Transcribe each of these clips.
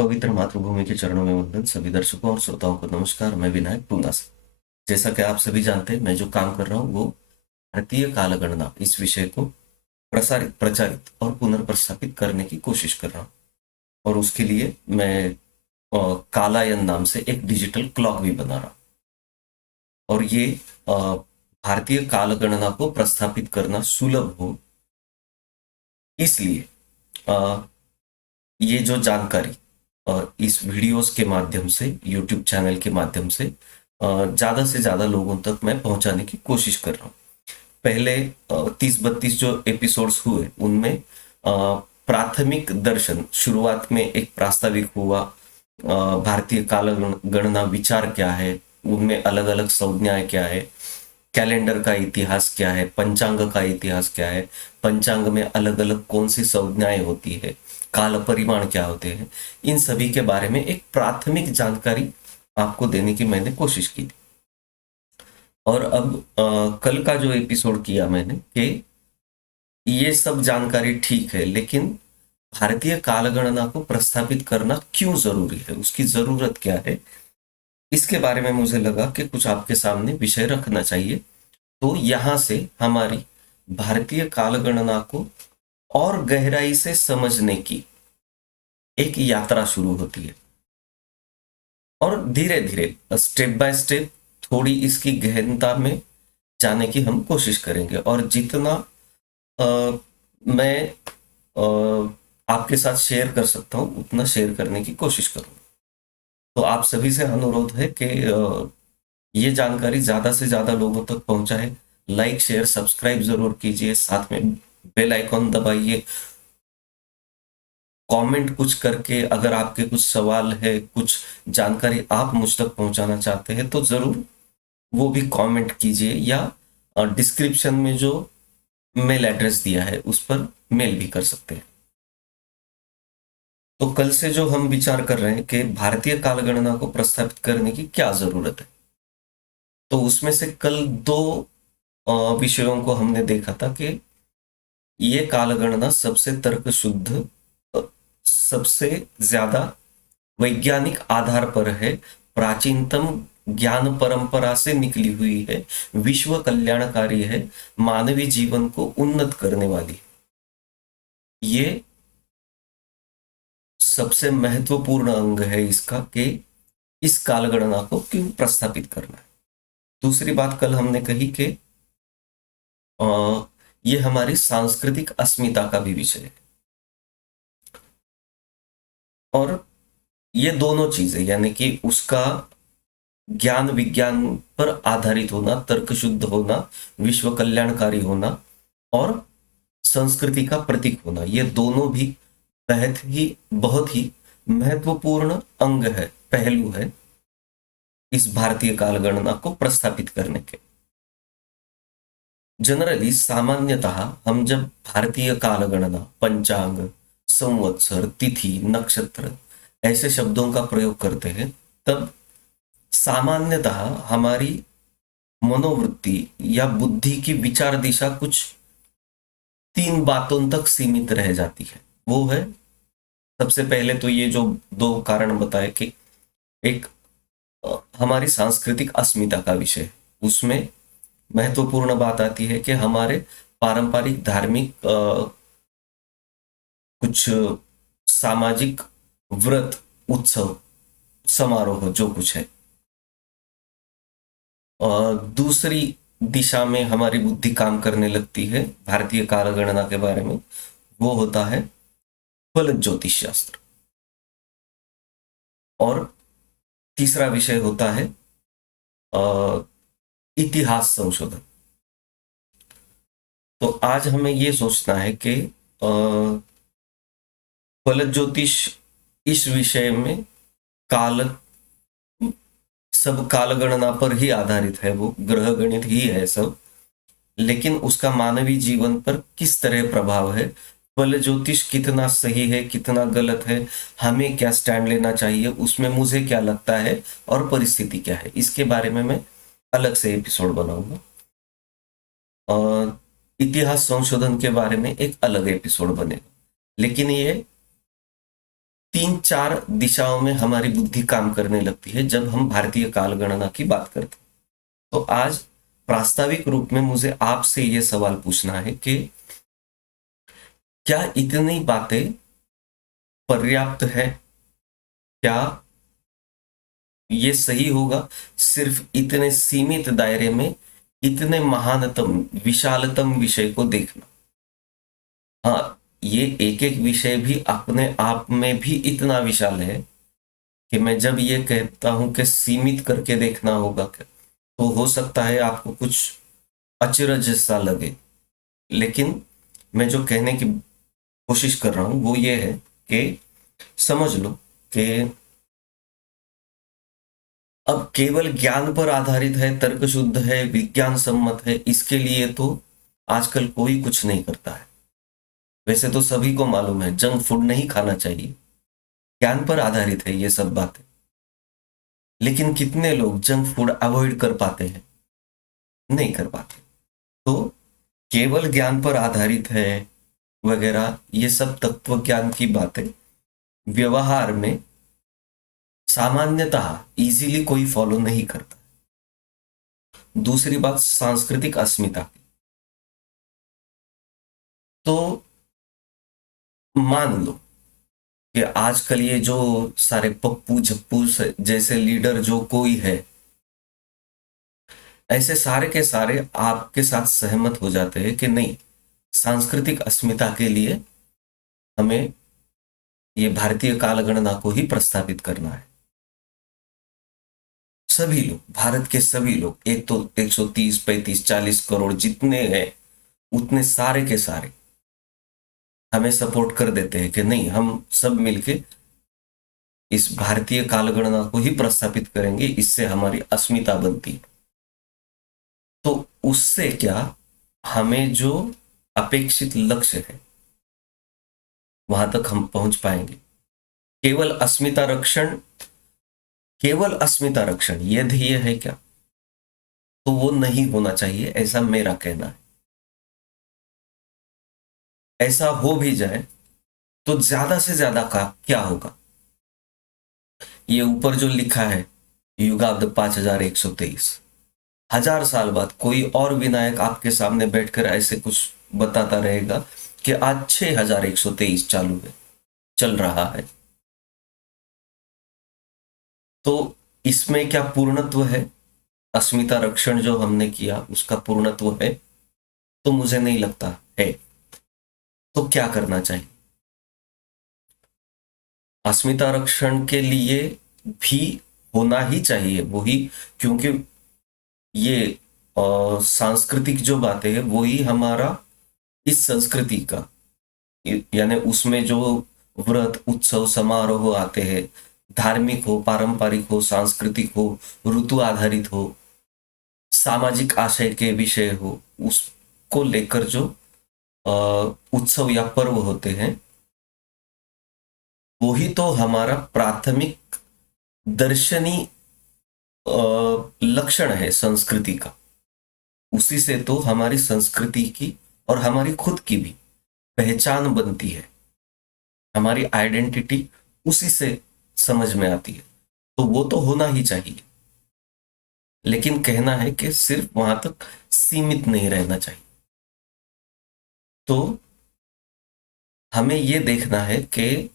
पवित्र मातृभूमि के चरणों में वंदन। सभी दर्शकों और श्रोताओं को नमस्कार। मैं विनायक पूना से। जैसा कि आप सभी जानते हैं, मैं जो काम कर रहा हूँ वो भारतीय कालगणना इस विषय को प्रसारित, प्रचारित और पुनर्प्रस्थापित करने की कोशिश कर रहा हूँ। और उसके लिए मैं कालायन नाम से एक डिजिटल क्लॉक भी बना रहा हूँ। और ये भारतीय कालगणना को प्रस्थापित करना सुलभ हो, इसलिए ये जो जानकारी इस वीडियोस के माध्यम से, यूट्यूब चैनल के माध्यम से ज़्यादा लोगों तक मैं पहुंचाने की कोशिश कर रहा हूँ। पहले 30-32 जो एपिसोड्स हुए उनमें प्राथमिक दर्शन, शुरुआत में एक प्रास्ताविक हुआ, भारतीय काल गणना विचार क्या है, उनमें अलग अलग संज्ञाएं क्या है, कैलेंडर का इतिहास क्या है, पंचांग का इतिहास क्या है, पंचांग में अलग अलग कौन सी संज्ञाएं होती है, काल परिमाण क्या होते हैं, इन सभी के बारे में एक प्राथमिक जानकारी आपको देने की मैंने कोशिश की थी। और अब कल का जो एपिसोड किया मैंने कि ये सब जानकारी ठीक है, लेकिन भारतीय कालगणना को प्रस्थापित करना क्यों जरूरी है, उसकी जरूरत क्या है, इसके बारे में मुझे लगा कि कुछ आपके सामने विषय रखना चाहिए। तो यहां से हमारी भारतीय कालगणना को और गहराई से समझने की एक यात्रा शुरू होती है और धीरे धीरे, स्टेप बाय स्टेप, थोड़ी इसकी गहनता में जाने की हम कोशिश करेंगे। और जितना मैं आपके साथ शेयर कर सकता हूं उतना शेयर करने की कोशिश करूंगा। तो आप सभी से अनुरोध है कि ये जानकारी ज्यादा से ज्यादा लोगों तक पहुंचाए। लाइक, शेयर, सब्सक्राइब जरूर कीजिए, साथ में बेल आइकॉन दबाइए। कमेंट कुछ करके, अगर आपके कुछ सवाल है, कुछ जानकारी आप मुझ तक पहुंचाना चाहते हैं तो जरूर वो भी कमेंट कीजिए, या डिस्क्रिप्शन में जो मेल एड्रेस दिया है उस पर मेल भी कर सकते हैं। तो कल से जो हम विचार कर रहे हैं कि भारतीय कालगणना को प्रस्तावित करने की क्या जरूरत है, तो उसमें से कल दो विषयों को हमने देखा था कि ये कालगणना सबसे तर्क शुद्ध, सबसे ज्यादा वैज्ञानिक आधार पर है, प्राचीनतम ज्ञान परंपरा से निकली हुई है, विश्व कल्याणकारी है, मानवीय जीवन को उन्नत करने वाली है। ये सबसे महत्वपूर्ण अंग है इसका कि इस कालगणना को क्यों प्रस्थापित करना है। दूसरी बात कल हमने कही कि ये हमारी सांस्कृतिक अस्मिता का भी विषय है। और ये दोनों चीजें, यानी कि उसका ज्ञान विज्ञान पर आधारित होना, तर्क शुद्ध होना, विश्व कल्याणकारी होना और संस्कृति का प्रतीक होना, ये दोनों भी बहुत ही महत्वपूर्ण अंग है, पहलू है इस भारतीय कालगणना को प्रस्थापित करने के। जनरली, सामान्यतः हम जब भारतीय कालगणना, पंचांग, संवत्सर, तिथि, नक्षत्र ऐसे शब्दों का प्रयोग करते हैं, तब सामान्यतः हमारी मनोवृत्ति या बुद्धि की विचार दिशा कुछ 3 बातों तक सीमित रह जाती है। वो है, सबसे पहले तो ये जो 2 कारण बताए कि एक हमारी सांस्कृतिक अस्मिता का विषय, उसमें महत्वपूर्ण बात आती है कि हमारे पारंपरिक धार्मिक कुछ सामाजिक व्रत, उत्सव, समारोह जो कुछ है। दूसरी दिशा में हमारी बुद्धि काम करने लगती है भारतीय कालगणना के बारे में, वो होता है फलक ज्योतिष शास्त्र। और तीसरा विषय होता है इतिहास संशोधन। तो आज हमें ये सोचना है कि फलक ज्योतिष इस विषय में काल, सब कालगणना पर ही आधारित है, वो ग्रह गणित ही है सब, लेकिन उसका मानवीय जीवन पर किस तरह प्रभाव है, फल ज्योतिष कितना सही है, कितना गलत है, हमें क्या स्टैंड लेना चाहिए, उसमें मुझे क्या लगता है और परिस्थिति क्या है, इसके बारे में मैं अलग से एपिसोड बनाऊंगा। और इतिहास संशोधन के बारे में एक अलग एपिसोड बनेगा। लेकिन ये 3-4 दिशाओं में हमारी बुद्धि काम करने लगती है जब हम भारतीय कालगणना की बात करते हैं। तो आज प्रास्ताविक रूप में मुझे आपसे ये सवाल पूछना है कि क्या इतनी बातें पर्याप्त है? क्या ये सही होगा सिर्फ इतने सीमित दायरे में इतने महानतम विशालतम विषय को देखना? हाँ, ये एक एक विषय भी अपने आप में भी इतना विशाल है कि मैं जब ये कहता हूं कि सीमित करके देखना होगा, तो हो सकता है आपको कुछ अचरज सा लगे। लेकिन मैं जो कहने की कोशिश कर रहा हूं वो ये है कि समझ लो कि अब केवल ज्ञान पर आधारित है, तर्क शुद्ध है, विज्ञान सम्मत है, इसके लिए तो आजकल कोई कुछ नहीं करता है। वैसे तो सभी को मालूम है जंक फूड नहीं खाना चाहिए, ज्ञान पर आधारित है ये सब बातें। लेकिन कितने लोग जंक फूड अवॉइड कर पाते हैं? नहीं कर पाते। तो केवल ज्ञान पर आधारित है वगैरह ये सब तत्व ज्ञान की बातें व्यवहार में सामान्यतः इजीली कोई फॉलो नहीं करता। दूसरी बात सांस्कृतिक अस्मिता की। तो मान लो कि आजकल ये जो सारे पप्पू झप्पू जैसे लीडर जो कोई है, ऐसे सारे के सारे आपके साथ सहमत हो जाते हैं कि नहीं, सांस्कृतिक अस्मिता के लिए हमें ये भारतीय कालगणना को ही प्रस्तावित करना है। सभी लोग, भारत के सभी लोग, एक तो 130, 35, 40 करोड़ जितने हैं उतने सारे के सारे हमें सपोर्ट कर देते हैं कि नहीं, हम सब मिलके इस भारतीय कालगणना को ही प्रस्थापित करेंगे, इससे हमारी अस्मिता बनती है। तो उससे क्या, हमें जो अपेक्षित लक्ष्य है वहां तक हम पहुंच पाएंगे? केवल अस्मिता रक्षण, केवल अस्मिता रक्षण ये ध्येय है क्या? तो वो नहीं होना चाहिए, ऐसा मेरा कहना है। ऐसा हो भी जाए तो ज्यादा से ज्यादा का क्या होगा? ये ऊपर जो लिखा है युगाब्द 5123, 1000 साल बाद कोई और विनायक आपके सामने बैठकर ऐसे कुछ बताता रहेगा कि आज 6123 चालू है, चल रहा है। तो इसमें क्या पूर्णत्व है? अस्मिता रक्षण जो हमने किया उसका पूर्णत्व है? तो मुझे नहीं लगता है। तो क्या करना चाहिए? अस्मिता रक्षण के लिए भी होना ही चाहिए वही, क्योंकि ये सांस्कृतिक जो बातें हैं वही हमारा इस संस्कृति का, यानी उसमें जो व्रत उत्सव समारोह आते हैं, धार्मिक हो, पारंपरिक हो, सांस्कृतिक हो, ऋतु आधारित हो, सामाजिक आशय के विषय हो, उसको लेकर जो उत्सव या पर्व होते हैं, वही तो हमारा प्राथमिक दर्शनी लक्षण है संस्कृति का। उसी से तो हमारी संस्कृति की और हमारी खुद की भी पहचान बनती है, हमारी आइडेंटिटी उसी से समझ में आती है। तो वो तो होना ही चाहिए। लेकिन कहना है कि सिर्फ वहां तक सीमित नहीं रहना चाहिए। तो हमें ये देखना है कि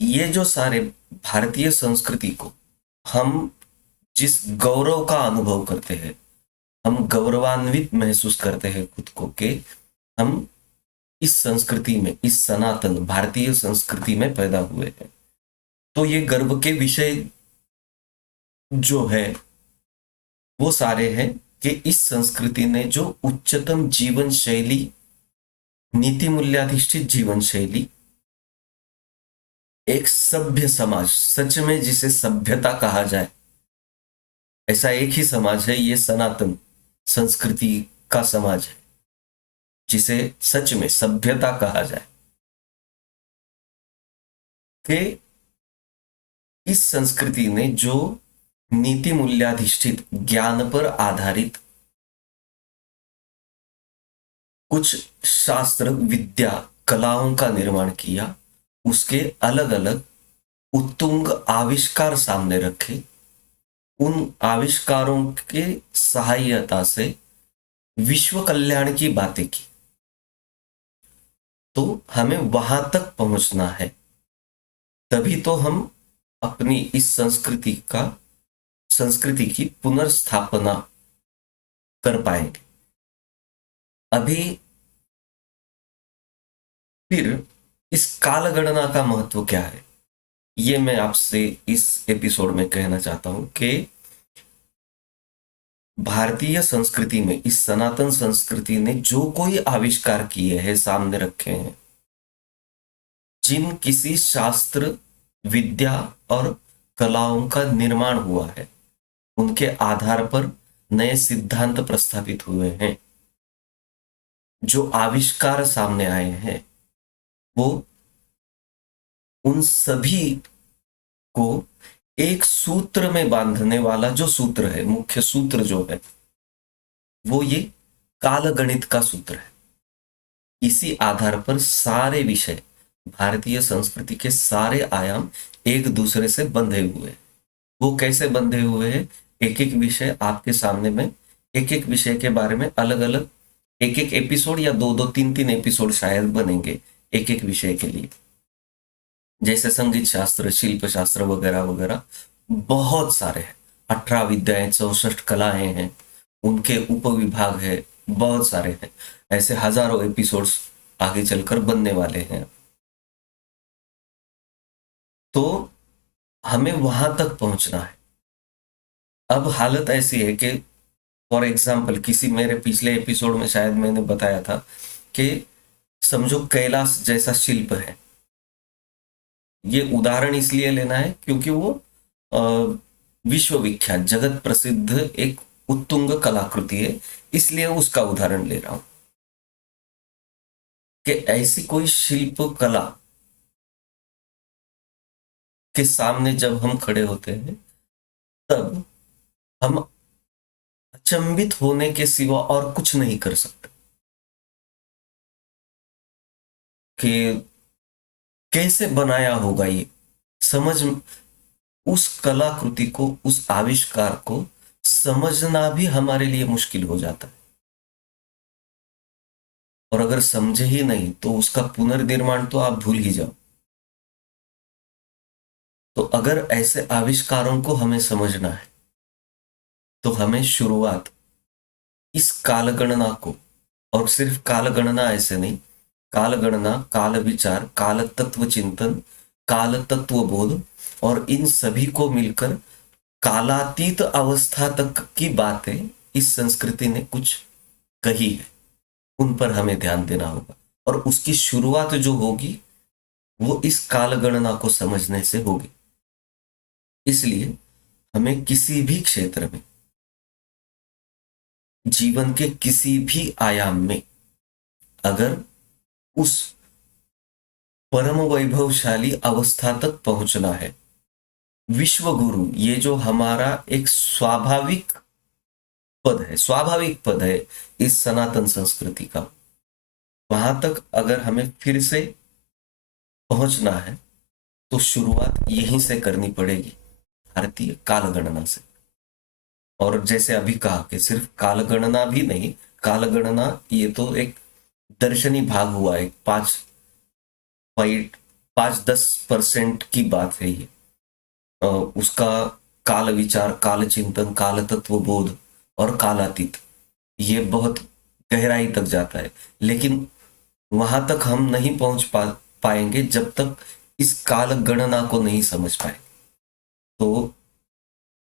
ये जो सारे भारतीय संस्कृति को हम जिस गौरव का अनुभव करते हैं, हम गौरवान्वित महसूस करते हैं खुद को कि हम इस संस्कृति में, इस सनातन भारतीय संस्कृति में पैदा हुए हैं। तो ये गर्व के विषय जो है वो सारे हैं कि इस संस्कृति ने जो उच्चतम जीवन शैली, नीति मूल्याधिष्ठित जीवन शैली, एक सभ्य समाज, सच में जिसे सभ्यता कहा जाए ऐसा एक ही समाज है, ये सनातन संस्कृति का समाज है जिसे सच में सभ्यता कहा जाए। कि इस संस्कृति ने जो नीति मूल्याधिष्ठित ज्ञान पर आधारित कुछ शास्त्र विद्या कलाओं का निर्माण किया, उसके अलग अलग उत्तुंग आविष्कार सामने रखे, उन आविष्कारों के सहायता से विश्व कल्याण की बातें की। तो हमें वहां तक पहुंचना है, तभी तो हम अपनी इस संस्कृति की पुनर्स्थापना कर पाएंगे। अभी फिर इस काल गणना का महत्व क्या है, ये मैं आपसे इस एपिसोड में कहना चाहता हूं कि भारतीय संस्कृति में, इस सनातन संस्कृति ने जो कोई आविष्कार किए हैं, सामने रखे हैं, जिन किसी शास्त्र, विद्या और कलाओं का निर्माण हुआ है, उनके आधार पर नए सिद्धांत प्रस्थापित हुए हैं। जो आविष्कार सामने आए हैं, वो उन सभी को एक सूत्र में बांधने वाला जो सूत्र है, मुख्य सूत्र जो है, वो ये कालगणित का सूत्र है। इसी आधार पर सारे विषय, भारतीय संस्कृति के सारे आयाम एक दूसरे से बंधे हुए हैं। वो कैसे बंधे हुए हैं? एक एक विषय आपके सामने में, एक एक विषय के बारे में अलग अलग एक एक एपिसोड या दो दो तीन तीन एपिसोड शायद बनेंगे एक एक विषय के लिए। जैसे संगीत शास्त्र, शिल्प शास्त्र वगैरह वगैरह बहुत सारे हैं। 18 विद्याएं, 64 कलाएं हैं, उनके उपविभाग है, बहुत सारे हैं। ऐसे हजारों एपिसोड्स आगे चलकर बनने वाले हैं। तो हमें वहां तक पहुंचना है। अब हालत ऐसी है कि फॉर एग्जाम्पल, किसी मेरे पिछले एपिसोड में शायद मैंने बताया था कि समझो कैलाश जैसा शिल्प है। ये उदाहरण इसलिए लेना है क्योंकि वो विश्व विख्यात, जगत प्रसिद्ध एक उत्तुंग कलाकृति है, इसलिए उसका उदाहरण ले रहा हूं कि ऐसी कोई शिल्प कला के सामने जब हम खड़े होते हैं, तब हम अचंभित होने के सिवा और कुछ नहीं कर सकते कि कैसे बनाया होगा ये। समझ, उस कलाकृति को, उस आविष्कार को समझना भी हमारे लिए मुश्किल हो जाता है। और अगर समझे ही नहीं तो उसका पुनर्निर्माण तो आप भूल ही जाओ। तो अगर ऐसे आविष्कारों को हमें समझना है, तो हमें शुरुआत इस कालगणना को, और सिर्फ कालगणना ऐसे नहीं, कालगणना, काल विचार, काल तत्व चिंतन, काल तत्व बोध और इन सभी को मिलकर कालातीत अवस्था तक की बातें इस संस्कृति ने कुछ कही है, उन पर हमें ध्यान देना होगा। और उसकी शुरुआत जो होगी वो इस कालगणना को समझने से होगी। इसलिए हमें किसी भी क्षेत्र में, जीवन के किसी भी आयाम में, अगर उस परम वैभवशाली अवस्था तक पहुंचना है, विश्व गुरु, ये जो हमारा एक स्वाभाविक पद है इस सनातन संस्कृति का, वहां तक अगर हमें फिर से पहुंचना है, तो शुरुआत यहीं से करनी पड़ेगी, भारतीय कालगणना से। और जैसे अभी कहा कि सिर्फ कालगणना भी नहीं, कालगणना ये तो एक दर्शनी भाग हुआ, एक 5-10% की बात है ये। उसका काल विचार, काल चिंतन, काल तत्व बोध और कालातीत, ये बहुत गहराई तक जाता है। लेकिन वहां तक हम नहीं पहुंच पाएंगे जब तक इस काल गणना को नहीं समझ पाए। तो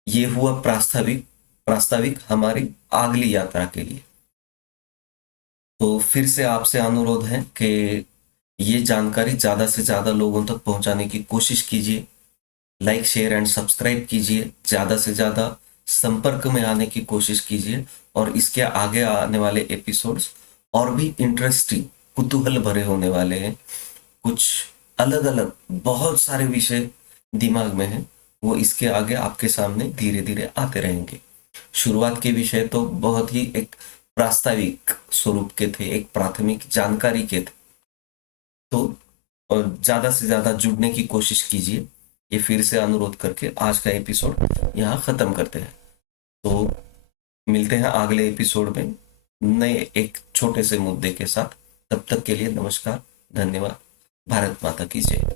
ये हुआ प्रास्ताविक प्रास्ताविक हमारी अगली यात्रा के लिए। तो फिर से आपसे अनुरोध है कि ये जानकारी ज्यादा से ज्यादा लोगों तक पहुंचाने की कोशिश कीजिए। लाइक, शेयर एंड सब्सक्राइब कीजिए। ज्यादा से ज्यादा संपर्क में आने की कोशिश कीजिए। और इसके आगे आने वाले एपिसोड्स और भी इंटरेस्टिंग, कुतूहल भरे होने वाले हैं। कुछ अलग अलग बहुत सारे विषय दिमाग में हैं, वो इसके आगे आपके सामने धीरे धीरे आते रहेंगे। शुरुआत के विषय तो बहुत ही एक प्रास्ताविक स्वरूप के थे, एक प्राथमिक जानकारी के थे। तो और ज़्यादा से ज़्यादा जुड़ने की कोशिश कीजिए। ये फिर से अनुरोध करके आज का एपिसोड यहाँ ख़त्म करते हैं। तो मिलते हैं अगले एपिसोड में नए एक छोटे से मुद्दे के साथ। तब तक के लिए नमस्कार, धन्यवाद। भारत माता की जय।